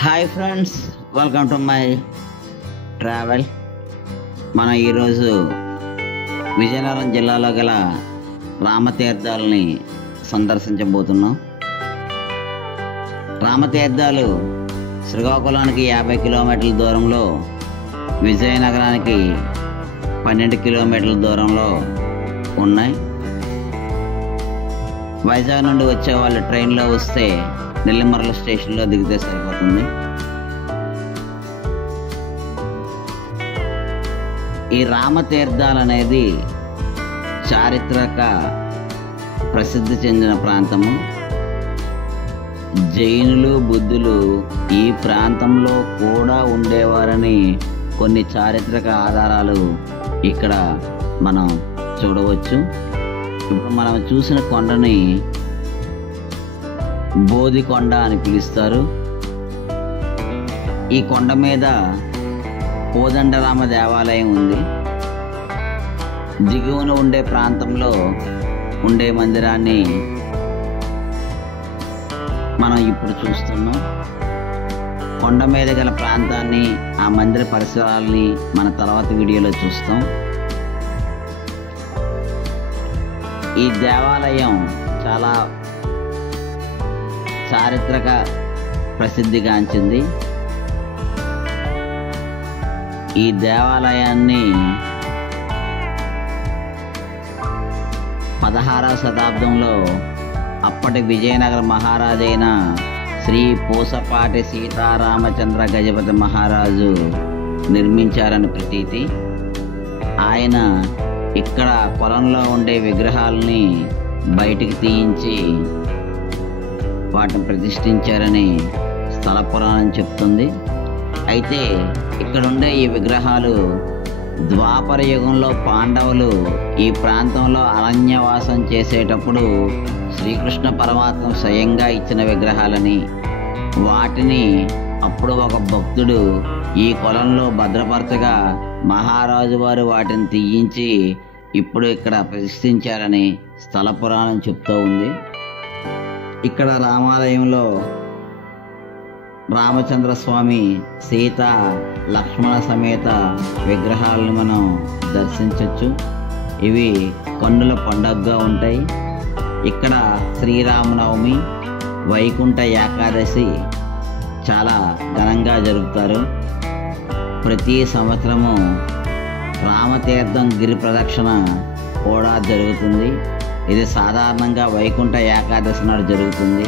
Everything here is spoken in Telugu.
Hi friends, welcome to my travel. మనం ఈరోజు విజయనగరం జిల్లాలో గల రామతీర్థాలని సందర్శించబోతున్నాం. రామతీర్థాలు శ్రీకాకుళానికి 50 కిలోమీటర్ల దూరంలో, విజయనగరానికి 12 కిలోమీటర్ల దూరంలో ఉన్నాయి. వైజాగ్ నుండి వచ్చే వాళ్ళు ట్రైన్లో వస్తే నెల్లిమర్ల స్టేషన్లో దిగితే సరిపోతుంది. ఈ రామతీర్థాలు అనేది చారిత్రక ప్రసిద్ధి చెందిన ప్రాంతము. జైనులు, బుద్ధులు ఈ ప్రాంతంలో కూడా ఉండేవారని కొన్ని చారిత్రక ఆధారాలు ఇక్కడ మనం చూడవచ్చు. ఇప్పుడు మనం చూసిన కొండని బోధికొండ అని పిలుస్తారు. ఈ కొండ మీద కోదండరామ దేవాలయం ఉంది. దిగువన ఉండే ప్రాంతంలో ఉండే మందిరాన్ని మనం ఇప్పుడు చూస్తున్నాం. కొండ మీద గల ప్రాంతాన్ని, ఆ మందిర పరిసరాలని మన తర్వాత వీడియోలో చూస్తాం. ఈ దేవాలయం చాలా చారిత్రక ప్రసిద్ధిగాంచింది. ఈ దేవాలయాన్ని 16వ శతాబ్దంలో అప్పటి విజయనగర మహారాజైన శ్రీ పూసపాటి సీతారామచంద్ర గజపతి మహారాజు నిర్మించారని ప్రతీతి. ఆయన ఇక్కడ పొలంలో ఉండే విగ్రహాలని బయటికి తీయించి వాటిని ప్రతిష్ఠించారని స్థల పురాణం చెప్తుంది. అయితే ఇక్కడ ఉండే ఈ విగ్రహాలు ద్వాపర యుగంలో పాండవులు ఈ ప్రాంతంలో అరణ్యవాసం చేసేటప్పుడు శ్రీకృష్ణ పరమాత్మ స్వయంగా ఇచ్చిన విగ్రహాలని, వాటిని అప్పుడు ఒక భక్తుడు ఈ కొలంలో భద్రపరచగా మహారాజు వారు వాటిని తీయించి ఇప్పుడు ఇక్కడ ప్రతిష్ఠించారని స్థల పురాణం చెప్తూ ఉంది. ఇక్కడ రామాలయంలో రామచంద్రస్వామి, సీత, లక్ష్మణ సమేత విగ్రహాలను మనం దర్శించవచ్చు. ఇవి కన్నుల పండుగగా ఉంటాయి. ఇక్కడ శ్రీరామనవమి, వైకుంఠ ఏకాదశి చాలా ఘనంగా జరుపుతారు. ప్రతి సంవత్సరము రామతీర్థం గిరి ప్రదక్షిణ కూడా జరుగుతుంది. ఇది సాధారణంగా వైకుంఠ ఏకాదశి నాడు జరుగుతుంది.